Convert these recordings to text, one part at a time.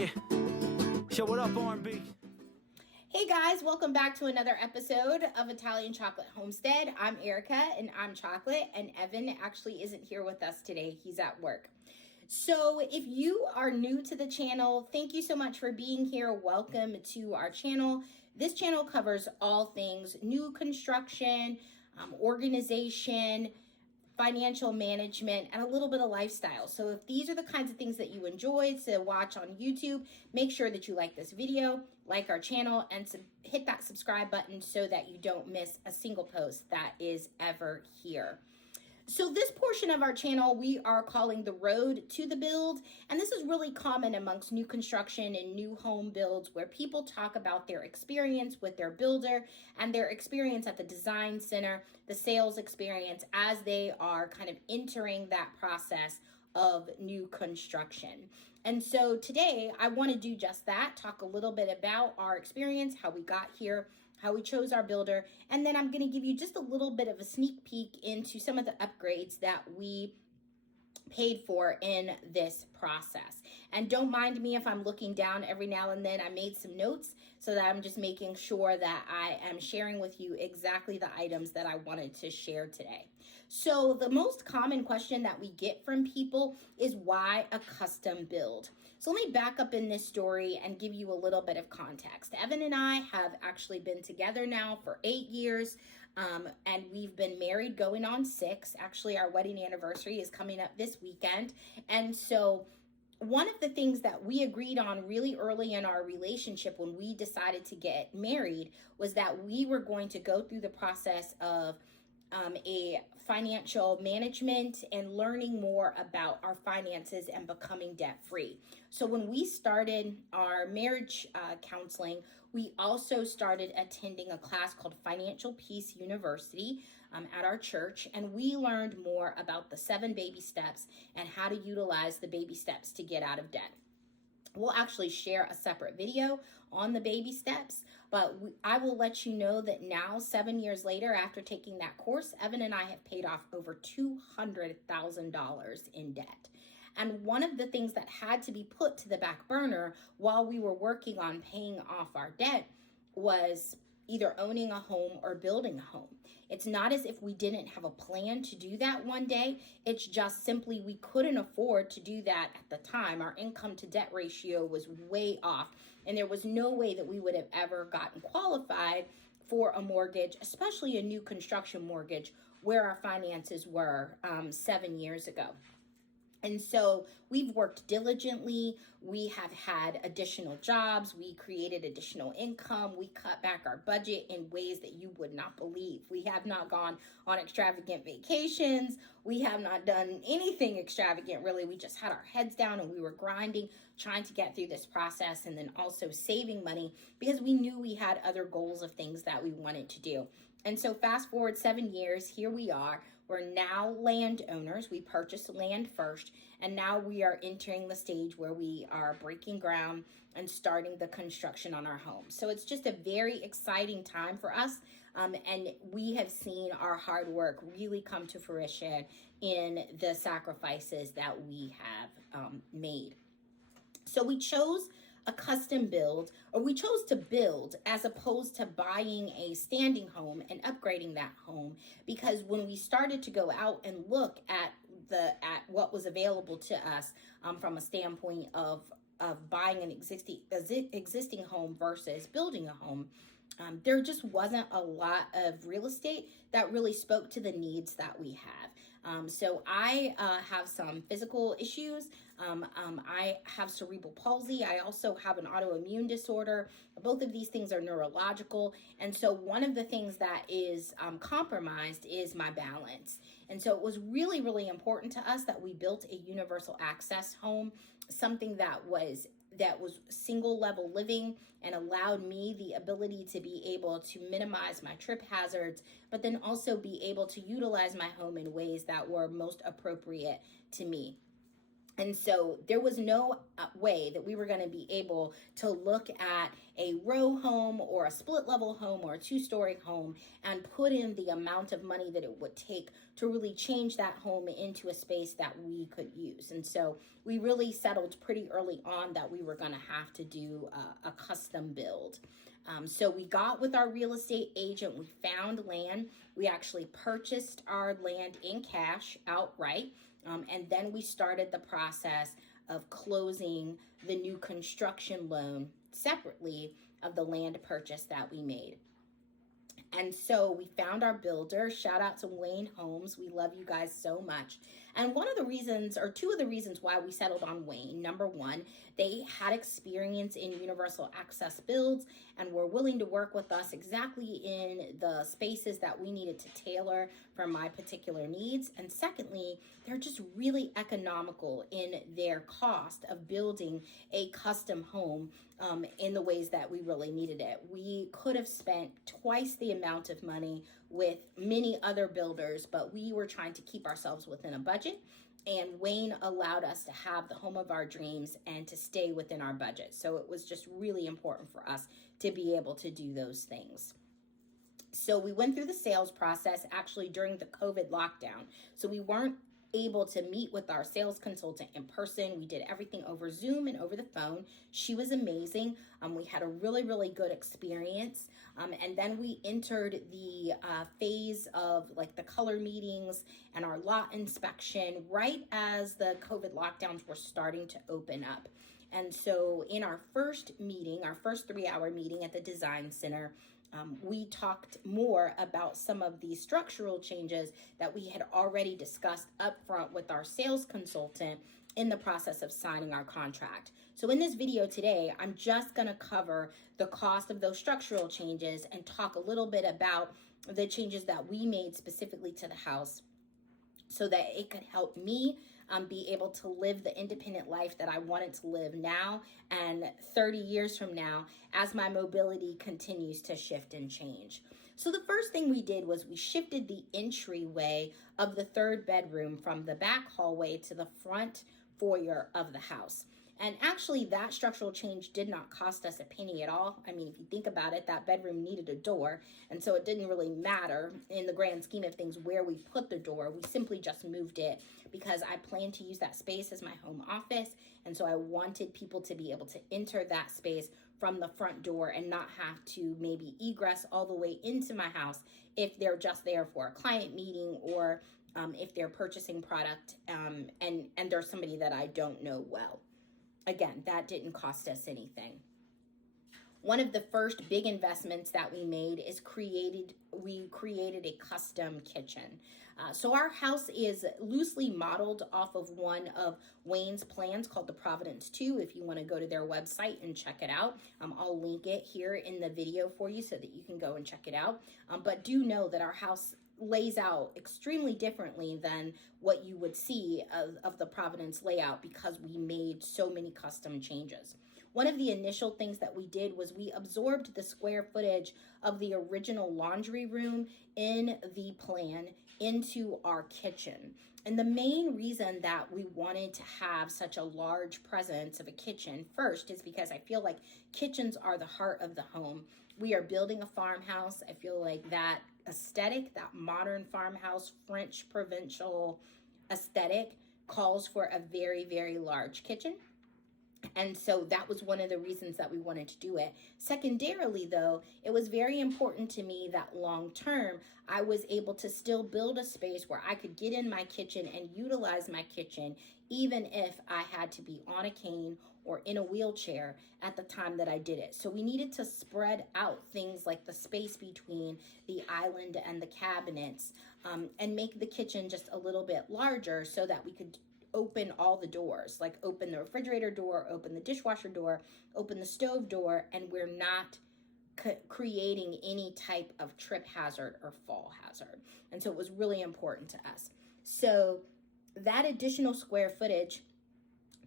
Yeah. Yo, what up, R&B? Hey guys, welcome back to another episode of Italian Chocolate Homestead. I'm Erica and I'm Chocolate, and Evan actually isn't here with us today. He's at work. So if you are new to the channel, thank you so much for being here. Welcome to our channel. This channel covers all things new construction, organization, financial management, and a little bit of lifestyle. So if these are the kinds of things that you enjoy to watch on YouTube, make sure that you like this video, like our channel, and hit that subscribe button so that you don't miss a single post that is ever here. So this portion of our channel we are calling the Road to the Build, and this is really common amongst new construction and new home builds where people talk about their experience with their builder and their experience at the design center, the sales experience as they are kind of entering that process of new construction. And so today I want to do just that, talk a little bit about our experience, how we got here, how we chose our builder, and then I'm going to give you just a little bit of a sneak peek into some of the upgrades that we paid for in this process. And don't mind me if I'm looking down every now and then. I made some notes so that I'm just making sure that I am sharing with you exactly the items that I wanted to share today. So the most common question that we get from people is why a custom build? So let me back up in this story and give you a little bit of context. Evan and I have actually been together now for 8 years. And we've been married going on 6. Actually, our wedding anniversary is coming up this weekend. And so one of the things that we agreed on really early in our relationship when we decided to get married was that we were going to go through the process of a financial management and learning more about our finances and becoming debt free. So when we started our marriage counseling, we also started attending a class called Financial Peace University at our church, and we learned more about the 7 baby steps and how to utilize the baby steps to get out of debt. We'll actually share a separate video on the baby steps, but I will let you know that now, 7 years later, after taking that course, Evan and I have paid off over $200,000 in debt. And one of the things that had to be put to the back burner while we were working on paying off our debt was either owning a home or building a home. It's not as if we didn't have a plan to do that one day. It's just simply we couldn't afford to do that at the time. Our income to debt ratio was way off, and there was no way that we would have ever gotten qualified for a mortgage, especially a new construction mortgage, where our finances were 7 years ago. And so we've worked diligently. We have had additional jobs. We created additional income. We cut back our budget in ways that you would not believe. We have not gone on extravagant vacations. We have not done anything extravagant, really. We just had our heads down and we were grinding, trying to get through this process, and then also saving money because we knew we had other goals of things that we wanted to do. And so fast forward 7 years, here we are. We're now landowners. We purchased land first, and now we are entering the stage where we are breaking ground and starting the construction on our home. So it's just a very exciting time for us, and we have seen our hard work really come to fruition in the sacrifices that we have made. So we chose a custom build, or we chose to build as opposed to buying a standing home and upgrading that home, because when we started to go out and look at what was available to us from a standpoint of buying an existing home versus building a home, there just wasn't a lot of real estate that really spoke to the needs that we have. So I have some physical issues. I have cerebral palsy. I also have an autoimmune disorder. Both of these things are neurological. And so one of the things that is compromised is my balance. And so it was really, really important to us that we built a universal access home, something that was single level living and allowed me the ability to be able to minimize my trip hazards, but then also be able to utilize my home in ways that were most appropriate to me. And so there was no way that we were going to be able to look at a row home or a split level home or a 2-story home and put in the amount of money that it would take to really change that home into a space that we could use. And so we really settled pretty early on that we were going to have to do a custom build. So we got with our real estate agent, we found land. We actually purchased our land in cash outright. And then we started the process of closing the new construction loan separately of the land purchase that we made. And so we found our builder. Shout out to Wayne Homes. We love you guys so much. And one of the reasons, or two of the reasons why we settled on Wayne, number one, they had experience in universal access builds and were willing to work with us exactly in the spaces that we needed to tailor for my particular needs. And secondly, they're just really economical in their cost of building a custom home in the ways that we really needed it. We could have spent twice the amount of money with many other builders, but we were trying to keep ourselves within a budget, and Wayne allowed us to have the home of our dreams and to stay within our budget. So it was just really important for us to be able to do those things. So we went through the sales process actually during the COVID lockdown. So we weren't able to meet with our sales consultant in person. We did everything over Zoom and over the phone. She was amazing. We had a really, really good experience. And then we entered the phase of like the color meetings and our lot inspection right as the COVID lockdowns were starting to open up. And so in our first meeting, our first 3-hour meeting at the design center, we talked more about some of the structural changes that we had already discussed up front with our sales consultant in the process of signing our contract. So in this video today, I'm just going to cover the cost of those structural changes and talk a little bit about the changes that we made specifically to the house so that it could help me be able to live the independent life that I wanted to live now and 30 years from now as my mobility continues to shift and change. So the first thing we did was we shifted the entryway of the 3rd bedroom from the back hallway to the front foyer of the house. And actually that structural change did not cost us a penny at all. I mean, if you think about it, that bedroom needed a door. And so it didn't really matter in the grand scheme of things where we put the door. We simply just moved it because I planned to use that space as my home office. And so I wanted people to be able to enter that space from the front door and not have to maybe egress all the way into my house if they're just there for a client meeting or if they're purchasing product and there's somebody that I don't know well. Again, that didn't cost us anything. One of the first big investments that we made is we created a custom kitchen. So our house is loosely modeled off of one of Wayne's plans called the Providence 2. If you want to go to their website and check it out, I'll link it here in the video for you so that you can go and check it out. But do know that our house lays out extremely differently than what you would see of the Providence layout because we made so many custom changes. One of the initial things that we did was we absorbed the square footage of the original laundry room in the plan into our kitchen. And the main reason that we wanted to have such a large presence of a kitchen first is because I feel like kitchens are the heart of the home. We are building a farmhouse. I feel like that aesthetic, that modern farmhouse, French provincial aesthetic calls for a very, very large kitchen. And so that was one of the reasons that we wanted to do it. Secondarily, though, it was very important to me that long term, I was able to still build a space where I could get in my kitchen and utilize my kitchen, even if I had to be on a cane or in a wheelchair at the time that I did it. So we needed to spread out things like the space between the island and the cabinets and make the kitchen just a little bit larger so that we could open all the doors, like open the refrigerator door, open the dishwasher door, open the stove door, and we're not creating any type of trip hazard or fall hazard. And so it was really important to us. So that additional square footage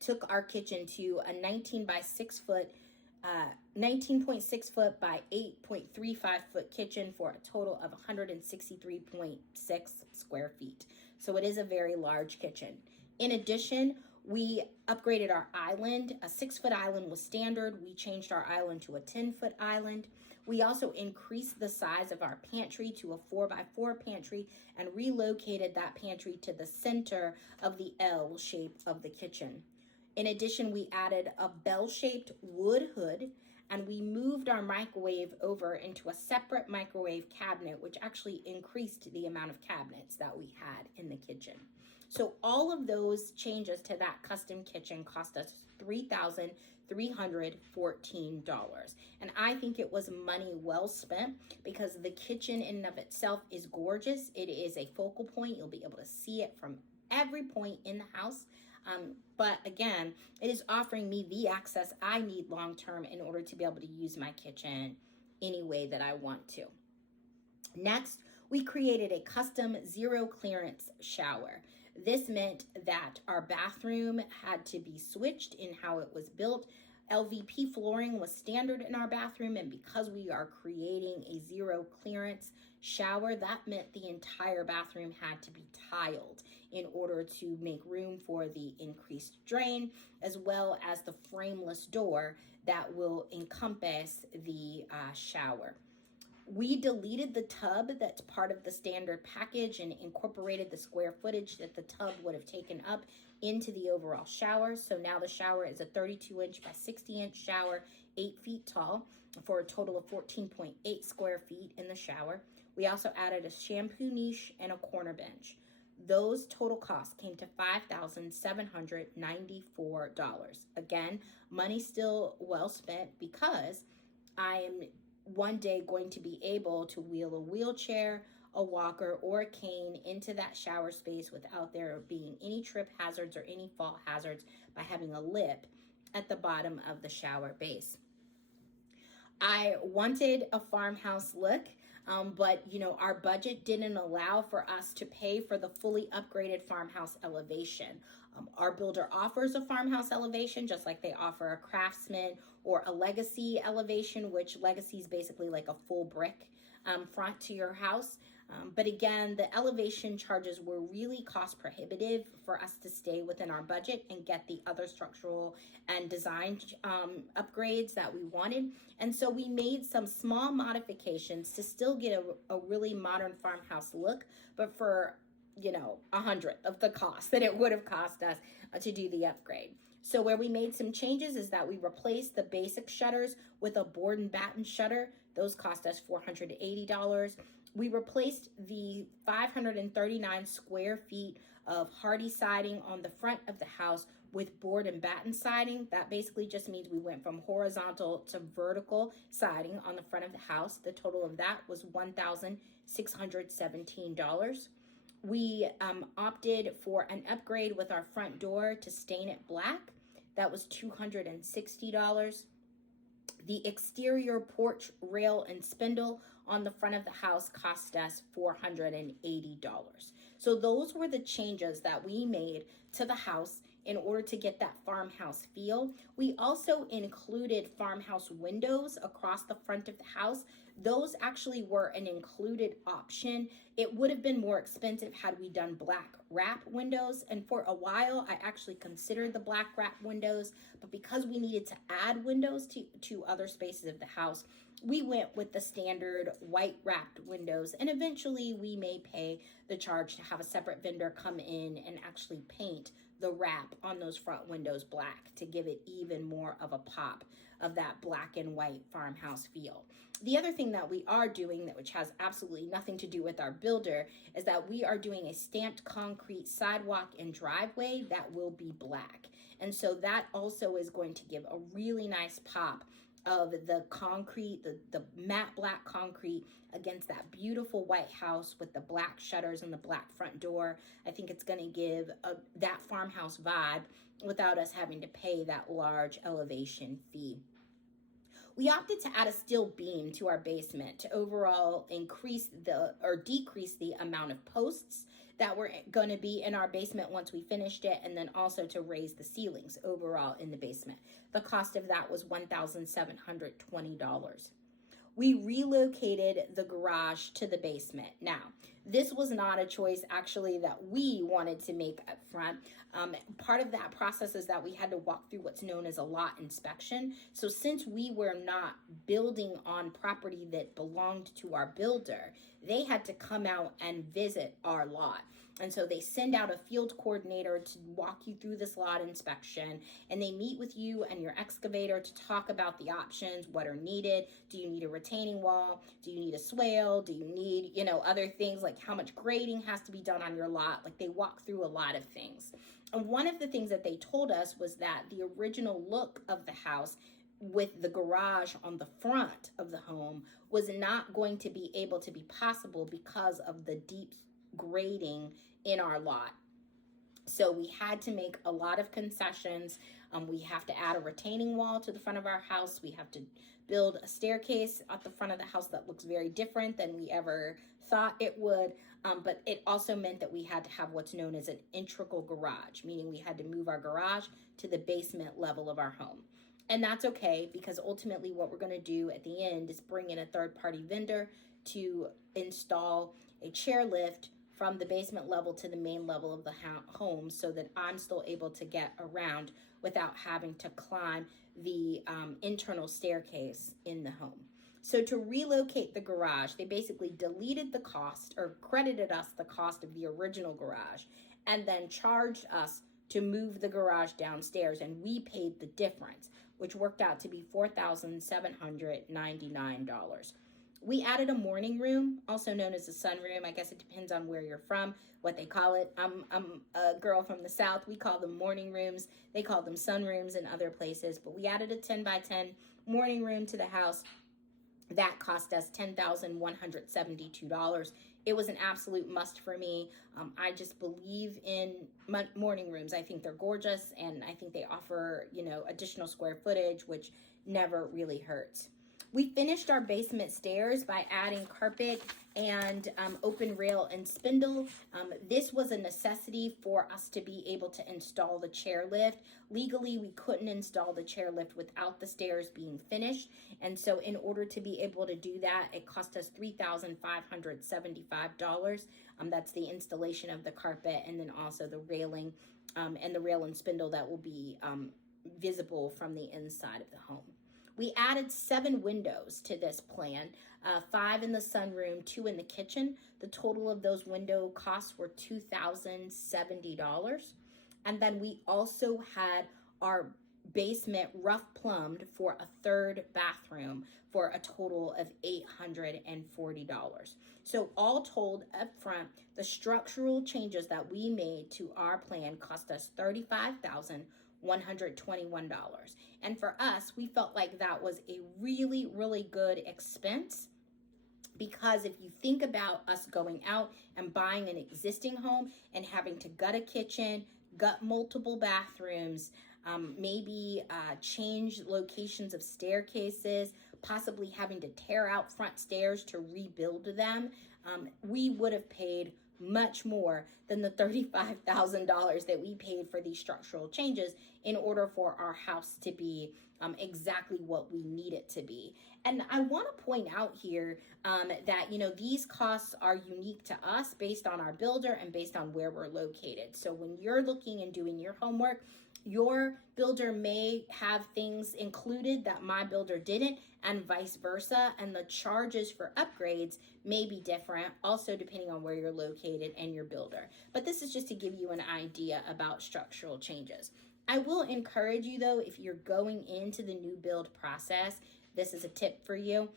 took our kitchen to a 19.6 foot by 8.35 foot kitchen for a total of 163.6 square feet. So it is a very large kitchen. In addition, We upgraded our island. A 6-foot island was standard. We changed our island to a 10-foot island. We also increased the size of our pantry to a 4x4 pantry and relocated that pantry to the center of the L shape of the kitchen. In addition, we added a bell-shaped wood hood, and we moved our microwave over into a separate microwave cabinet, which actually increased the amount of cabinets that we had in the kitchen. So all of those changes to that custom kitchen cost us $3,314. And I think it was money well spent because the kitchen in and of itself is gorgeous. It is a focal point. You'll be able to see it from every point in the house. But again, it is offering me the access I need long term in order to be able to use my kitchen any way that I want to. Next, we created a custom zero clearance shower. This meant that our bathroom had to be switched in how it was built. LVP flooring was standard in our bathroom, and because we are creating a zero clearance shower, that meant the entire bathroom had to be tiled in order to make room for the increased drain, as well as the frameless door that will encompass the shower. We deleted the tub that's part of the standard package and incorporated the square footage that the tub would have taken up into the overall shower. So now the shower is a 32-inch by 60-inch shower, 8 feet tall, for a total of 14.8 square feet in the shower. We also added a shampoo niche and a corner bench. Those total costs came to $5,794. Again, money still well spent because I am one day going to be able to wheel a wheelchair, a walker, or a cane into that shower space without there being any trip hazards or any fall hazards by having a lip at the bottom of the shower base. I wanted a farmhouse look, but our budget didn't allow for us to pay for the fully upgraded farmhouse elevation. Our builder offers a farmhouse elevation, just like they offer a Craftsman or a Legacy elevation, which Legacy is basically like a full brick front to your house. But again, the elevation charges were really cost prohibitive for us to stay within our budget and get the other structural and design upgrades that we wanted. And so we made some small modifications to still get a really modern farmhouse look, but for 100th of the cost that it would have cost us to do the upgrade. So where we made some changes is that we replaced the basic shutters with a board and batten shutter. Those cost us $480. We replaced the 539 square feet of hardy siding on the front of the house with board and batten siding. That basically just means we went from horizontal to vertical siding on the front of the house. The total of that was $1,617. We opted for an upgrade with our front door to stain it black. That was $260. The exterior porch rail and spindle on the front of the house cost us $480. So those were the changes that we made to the house in order to get that farmhouse feel. We also included farmhouse windows across the front of the house. Those actually were an included option. It would have been more expensive had we done black wrap windows. And for a while, I actually considered the black wrap windows, but because we needed to add windows to other spaces of the house, we went with the standard white wrapped windows. And eventually we may pay the charge to have a separate vendor come in and actually paint the wrap on those front windows black to give it even more of a pop of that black and white farmhouse feel. The other thing that we are doing, which has absolutely nothing to do with our builder, is that we are doing a stamped concrete sidewalk and driveway that will be black. And so that also is going to give a really nice pop of the concrete, the matte black concrete against that beautiful white house with the black shutters and the black front door. I think it's going to give that farmhouse vibe without us having to pay that large elevation fee. We opted to add a steel beam to our basement to overall decrease the amount of posts that were going to be in our basement once we finished it, and then also to raise the ceilings overall in the basement. The cost of that was $1,720. We relocated the garage to the basement. Now, This was not a choice actually that we wanted to make up front. Part of that process is that we had to walk through what's known as a lot inspection. So since we were not building on property that belonged to our builder, they had to come out and visit our lot. And so they send out a field coordinator to walk you through this lot inspection, and they meet with you and your excavator to talk about the options, what are needed. Do you need a retaining wall? Do you need a swale? Do you need, other things like how much grading has to be done on your lot? Like, they walk through a lot of things. And one of the things that they told us was that the original look of the house with the garage on the front of the home was not going to be able to be possible because of the deep grading in our lot. So we had to make a lot of concessions. We have to add a retaining wall to the front of our house. We have to build a staircase at the front of the house that looks very different than we ever thought it would. But it also meant that we had to have what's known as an integral garage, meaning we had to move our garage to the basement level of our home. And that's okay, because ultimately what we're going to do at the end is bring in a third-party vendor to install a chairlift from the basement level to the main level of the home, so that I'm still able to get around without having to climb the internal staircase in the home. So to relocate the garage, they basically deleted the cost, or credited us the cost of the original garage, and then charged us to move the garage downstairs, and we paid the difference, which worked out to be $4,799. We added a morning room, also known as a sunroom. I guess it depends on where you're from, what they call it. I'm a girl from the South. We call them morning rooms. They call them sunrooms in other places. But we added a 10 by 10 morning room to the house. That cost us $10,172. It was an absolute must for me. I just believe in morning rooms. I think they're gorgeous, and I think they offer, additional square footage, which never really hurts. We finished our basement stairs by adding carpet and open rail and spindle. This was a necessity for us to be able to install the chairlift. Legally, we couldn't install the chairlift without the stairs being finished. And so in order to be able to do that, it cost us $3,575. That's the installation of the carpet, and then also the railing and the rail and spindle that will be visible from the inside of the home. We added 7 windows to this plan, 5 in the sunroom, 2 in the kitchen. The total of those window costs were $2,070. And then we also had our basement rough plumbed for a 3rd bathroom for a total of $840. So all told up front, the structural changes that we made to our plan cost us $35,121. And for us, we felt like that was a really, really good expense, because if you think about us going out and buying an existing home and having to gut a kitchen, gut multiple bathrooms, maybe change locations of staircases, possibly having to tear out front stairs to rebuild them, we would have paid much more than the $35,000 that we paid for these structural changes in order for our house to be exactly what we need it to be. And I want to point out here that, these costs are unique to us based on our builder and based on where we're located. So when you're looking and doing your homework, your builder may have things included that my builder didn't, and vice versa. And the charges for upgrades may be different, also depending on where you're located and your builder. But this is just to give you an idea about structural changes. I will encourage you, though, if you're going into the new build process, this is a tip for you.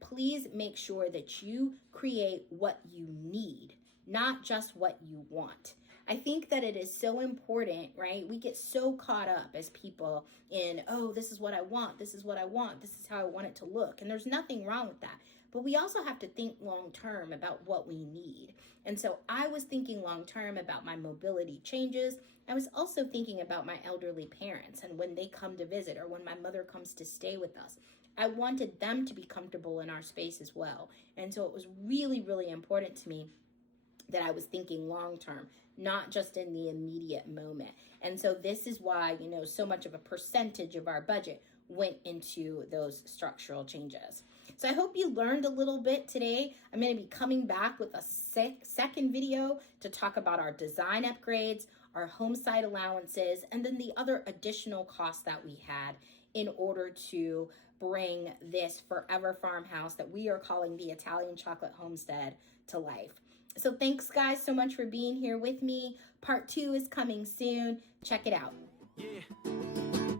Please make sure that you create what you need, not just what you want. I think that it is so important, right? We get so caught up as people in, oh, this is what I want. This is what I want. This is how I want it to look. And there's nothing wrong with that. But we also have to think long term about what we need. And so I was thinking long term about my mobility changes. I was also thinking about my elderly parents and when they come to visit, or when my mother comes to stay with us. I wanted them to be comfortable in our space as well. And so it was really, really important to me that I was thinking long term, not just in the immediate moment. And so this is why, so much of a percentage of our budget went into those structural changes. So I hope you learned a little bit today. I'm going to be coming back with a second video to talk about our design upgrades, our home site allowances, and then the other additional costs that we had in order to bring this forever farmhouse that we are calling the Italian Chocolate Homestead to life. So thanks guys so much for being here with me. Part 2 is coming soon. Check it out. Yeah.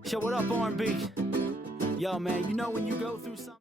Show what up, R&B. Yo, man, you know when you go through something.